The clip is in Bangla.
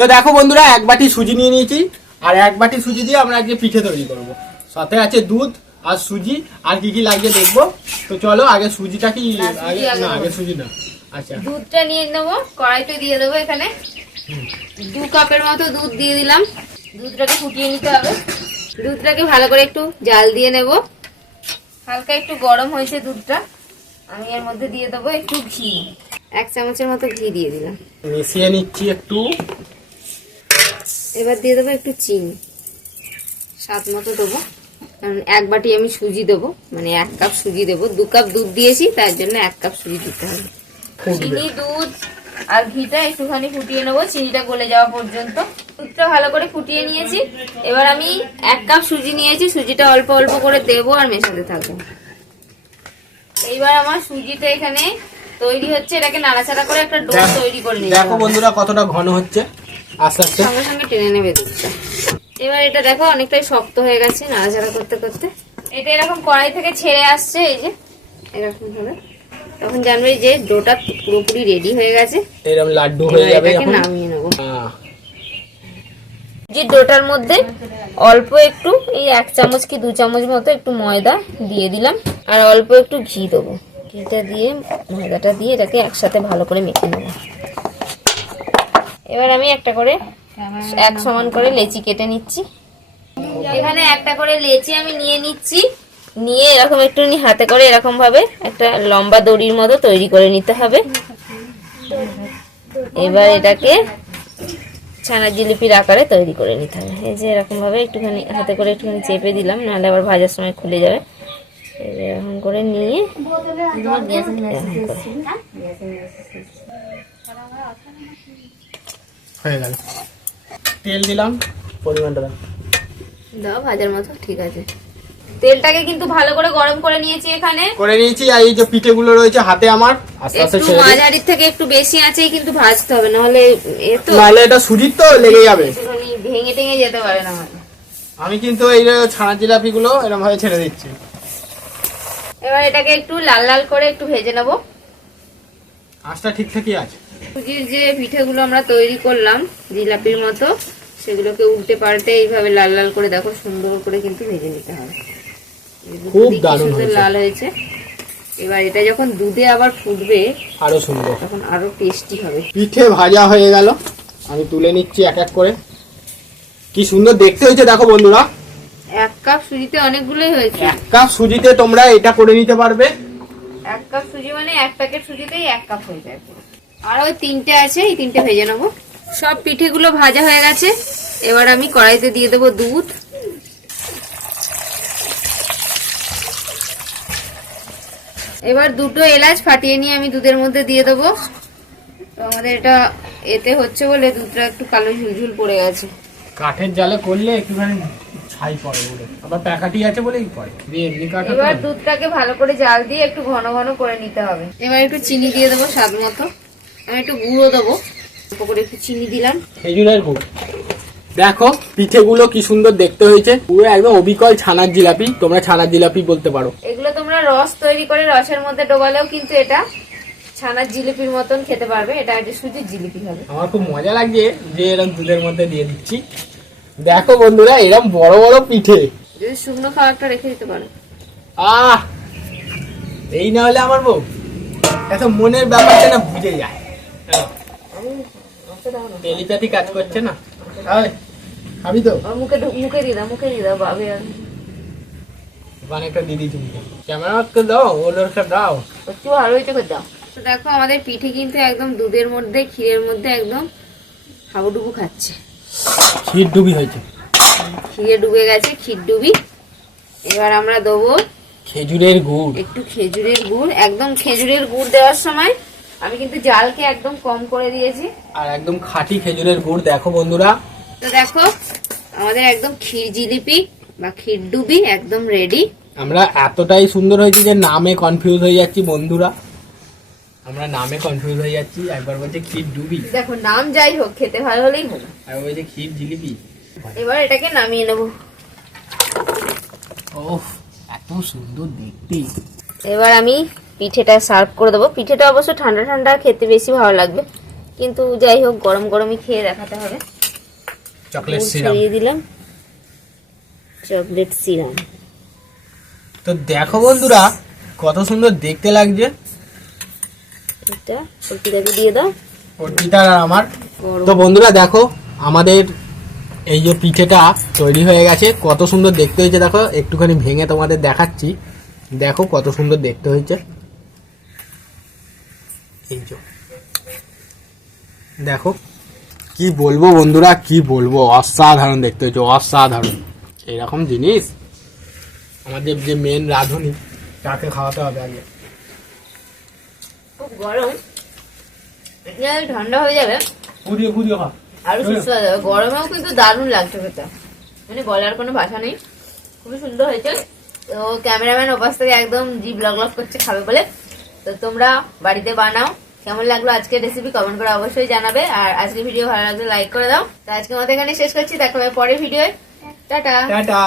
তো দেখো বন্ধুরা এক বাটি সুজি নিয়ে নিয়েছি। আর এক বাটি সুজি দিয়ে আমরা আজকে পিঠে তৈরি করব। সাথে আছে দুধ আর সুজি। আর কি কি লাগবে দেখব? তো চলো আগে সুজিটা কি আগে না আগে। সুজি না। আচ্ছা। দুধটা নিয়ে নেব কড়াইতে দিয়ে দেবো এখানে। দু কাপের মতো দুধ দিয়ে দিলাম। দুধটাকে ফুটিয়ে নিতে হবে। দুধটাকে ভালো করে একটু জাল দিয়ে নেব। হালকা একটু গরম হয়েছে দুধটা। আমি এর মধ্যে দিয়ে দেবো একটু ঘি। এক চামচের মতো ঘি দিয়ে দিলাম। মিশিয়ে নিচ্ছি একটু। এবার দিয়ে দেবো একটু চিনি। স্বাদ মতো দেবো। কারণ এক বাটি আমি সুজি দেবো মানে এক কাপ সুজি দেবো। দু কাপ দুধ দিয়েছি তার জন্য এক কাপ সুজি দিতে হবে। চিনি দুধ আর ঘিটা একটুখানি ফুটিয়ে নেব চিনিটা গলে যাওয়া পর্যন্ত। দুধটা ভালো করে ফুটিয়ে নিয়েছি। এবার আমি এক কাপ সুজি নিয়েছি সুজিটা অল্প অল্প করে দেবো আর মেশাতে থাকব। এইবার আমার সুজিটা এখানে তৈরি হচ্ছে। এটাকে নাড়াচাড়া করে একটা ডো তৈরি করে নিতে দেখো বন্ধুরা কতটা ঘন হচ্ছে। আস্তে আস্তে। সঙ্গে সঙ্গে টেনে নেবে দুধটা। এবার এটা দেখো অনেকটাই শক্ত হয়ে গেছে নাড়াচাড়া করতে করতে। এটা এরকম কড়াই থেকে ছেড়ে আসছে এই যে। এরকম ভাবে। তখন জানবে যে ডোটা পুরোপুরি রেডি হয়ে গেছে। এরকম লাড্ডু হয়ে যাবে এটাকে যখন নামিয়ে নেব। যে ডোটার মধ্যে অল্প একটু এই এক চামচ কি দু চামচ মতো একটু ময়দা দিয়ে দিলাম। আর অল্প একটু ঘি দেবো। ঘিটা দিয়ে ময়দাটা দিয়ে এটাকে একসাথে ভালো করে মেখে নেব। এবার আমি একটা করে এক সমান করে লেচি কেটে নিচ্ছি। এখানে একটা করে লেচি আমি নিয়ে নিচ্ছি। নিয়ে এরকম একটু হাতে করে এরকম ভাবে একটা লম্বা দড়ির মতো তৈরি করে নিতে হবে। এবার এটাকে ছানার জিলিপির আকারে তৈরি করে নিতে হবে। এই যে এরকম ভাবে একটুখানি হাতে করে একটুখানি চেপে দিলাম নাহলে আবার ভাজার সময় খুলে যাবে। এরকম করে নিয়ে করে। হয়ে গেল। তেল দিলাম। পরিমাণটা দাও। দাও ভাজার মতো ঠিক আছে। তেলটাকে কিন্তু ভালো করে গরম করে নিয়েছি এখানে। করে নিয়েছি আর এই যে পিঠেগুলো রয়েছে হাতে আমার আস্তে আস্তে একটু ছেড়ে দিই। মাঝারির থেকে একটু বেশি আছেই কিন্তু ভাজতে হবে নাহলে এ তো নাহলে এটা সুজির তো লেগে যাবে। ভেঙে টেঙে যেতে পারে না। আমি কিন্তু এই যে ছানা জিলাপি গুলো এরকম ভাবে ছেড়ে দিচ্ছি। এবার এটাকে একটু লাল লাল করে একটু ভেজে নেব। আঁচটা ঠিকঠাকই আছে। সুজির যে পিঠেগুলো আমরা তৈরি করলাম জিলাপির মতো সেগুলোকে উল্টে পাল্টে এইভাবে লাল লাল করে দেখো সুন্দর করে কিন্তু ভেজে নিতে হবে। খুব দারুণ। লাল হয়েছে। এবার এটা যখন দুধে আবার ফুটবে আরও সুন্দর। তখন আরও টেস্টি হবে। পিঠে ভাজা হয়ে গেল। আমি তুলে নিচ্ছি এক এক করে। কি সুন্দর দেখতে হয়েছে দেখো বন্ধুরা। এক কাপ সুজিতে অনেকগুলোই হয়েছে। এক কাপ সুজিতে তোমরা এটা করে নিতে পারবে। এক কাপ সুজি মানে এক প্যাকেট সুজিতেই এক কাপ হয়ে যায়। আর ওই তিনটে আছে এই তিনটে ভেজে নেব। সব পিঠেগুলো ভাজা হয়ে গেছে। এবার আমি কড়াইতে দিয়ে দেবো দুধ। এবার দুটো এলাচ ফাটিয়ে নিয়ে আমি দুধের মধ্যে দিয়ে দেবো। তো আমাদের এটা এতে হচ্ছে বলে দুধটা একটু কালো ঝুলঝুল পড়ে গেছে। কাঠের জালে করলে একটুখানি ছাই পড়ে বলে। আবার প্যাকাটি আছে বলেই পড়ে। দিয়ে এমনি কাঠা এবার দুধটাকে ভালো করে জাল দিয়ে একটু ঘন ঘন করে নিতে হবে। এবার একটু চিনি দিয়ে দেবো স্বাদ মতো। আমি একটু গুঁড়ো দেবো। অল্প করে একটু চিনি দিলাম। খেজুরের গুড়। দেখো পিঠেগুলো কি সুন্দর দেখতে হয়েছে। পুরো একদম অবিকল ছানার জিলাপি। তোমরা ছানার জিলাপি বলতে পারো। এগুলো তোমরা রস তৈরি করে রসের মধ্যে ডোবালেও কিন্তু এটা ছানার জিলিপির মতন খেতে পারবে। এটা একটা সুজির জিলিপি হবে। আমার খুব মজা লাগছে যে এরকম দুধের মধ্যে দিয়ে দিচ্ছি। দেখো বন্ধুরা এরকম বড় বড় পিঠে। যদি শুকনো খাবারটা রেখে দিতে পারো। আহ! এই না হলে আমার বউ। এত মনের ব্যাপারটা না বুঝে যায়। টেলিপ্যাথি কাজ করছে না? খাবি তো। মুখে মুখে দিয়ে দাও মুখে দিয়ে দাও বাবে ওখানে দিদি তুমি ক্যামেরাকে দাও ওদেরকে দাও। একটু আরও একটু করে দাও। তো দেখো আমাদের পিঠে কিন্তু একদম দুধের মধ্যে ক্ষীরের মধ্যে একদম হাবুডুবু খাচ্ছে। ক্ষীর ডুবি হয়েছে। ক্ষীরে ডুবে গেছে ক্ষীর ডুবি। এবার আমরা দেবো খেজুরের গুড়। একটু খেজুরের গুড় একদম খেজুরের গুড় দেওয়ার সময় আমি কিন্তু জালকে একদম কম করে দিয়েছি। আর একদম খাঁটি খেজুরের গুড় দেখো বন্ধুরা। তো দেখো আমাদের একদম ক্ষীর জিলিপি বা ক্ষীর ডুবি একদম রেডি আমরা এতটাই সুন্দর হয়েছে যে নামে কনফিউজ হয়ে যাচ্ছি বন্ধুরা। আমরা নামে কনফিউজ হয়ে যাচ্ছি। একবার বলছে ক্ষীর ডুবি। দেখো নাম যাই হোক খেতে ভালো হলেই হলো আর বলছে ক্ষীর জিলিপি। এবার এটাকে নামিয়ে নেব। ওফ এত সুন্দর দেখতে। এবার আমি পিঠেটা সার্ভ করে দেবো। পিঠেটা অবশ্য ঠান্ডা ঠান্ডা খেতে বেশি ভালো লাগবে। কিন্তু যাই হোক গরম গরমই খেয়ে দেখাতে হবে। চকলেট সিরাপ ছড়িয়ে দিলাম। চকলেট সিরাম তো দেখো বন্ধুরা কত সুন্দর দেখতে লাগছে। এটা অর্পিতাকে দিয়ে দাও। অর্পিতার আর আমার। তো বন্ধুরা দেখো আমাদের এই যে পিঠেটা তৈরি হয়ে গেছে কত সুন্দর দেখতে হয়েছে। দেখো একটুখানি ভেঙে তোমাদের দেখাচ্ছি। দেখো কত সুন্দর দেখতে হয়েছে। এই যে। দেখো কি বলব বন্ধুরা কি বলব? অসাধারণ দেখতে হয়েছে অসাধারণ। এইরকম জিনিস আমাদের যে মেন রাঁধুনি তাকে খাওয়াতে হবে আগে। খুব গরম। ঠান্ডা হয়ে যাবে পুড়িয়ে পুড়িয়ে খা। আরও সুস্থ হয়ে যাবে গরমেও কিন্তু দারুণ লাগছে খেতে। মানে বলার কোনো ভাষা নেই। খুবই সুন্দর হয়েছে। তো ক্যামেরাম্যান ওপাশ থেকে একদম জিভ লগ লগ করছে খাবে বলে। তো তোমরা বাড়িতে বানাও। কেমন লাগল আজকে রেসিপি কমেন্ট করে অবশ্যই জানাবে। আর আজকে ভিডিও ভালো লাগলে লাইক করে দাও। তো আজকে মতো এখানে শেষ করছি। দেখো পরের ভিডিও টাটা। টাটা।